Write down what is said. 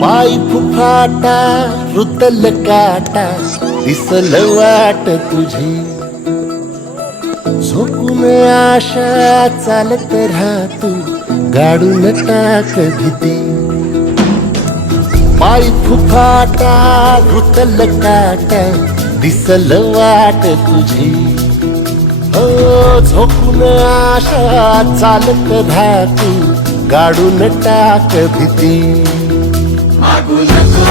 पाय फुफाटा रुतल काटा दिसल वाट तुझी झोपून आशा चालत राहतू गाडून टाक भीती पाय फुफाटा रुतल काटा दिसल वाट तुझी हो झोपून आशा चालत राहतू गाडून टाक भीती मागू नको